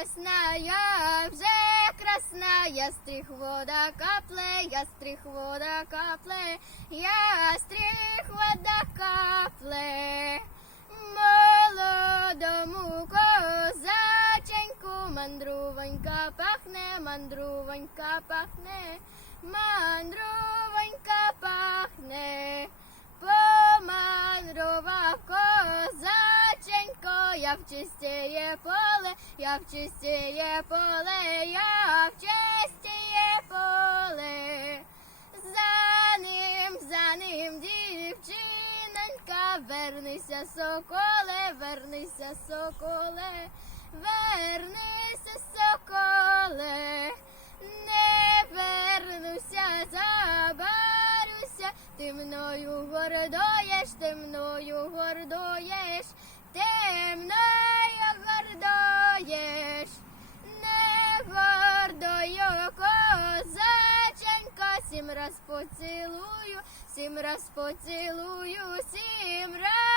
весна, вже красна, я стріх вода капле, я стріх вода капле, я стріх вода капле. Молодому козаченьку мандрувонька пахне, мандрувонька пахне, мандрувонька я в чистіє поле, я в чистіє поле, я в чистіє поле. За ним, за ним, дівчинонька, вернися, соколе, вернися, соколе, вернися, соколе, не вернуся, забарюся, ти мною гордоєш, ти мною гордоєш, сім раз поцілую, сім раз поцілую, сім раз.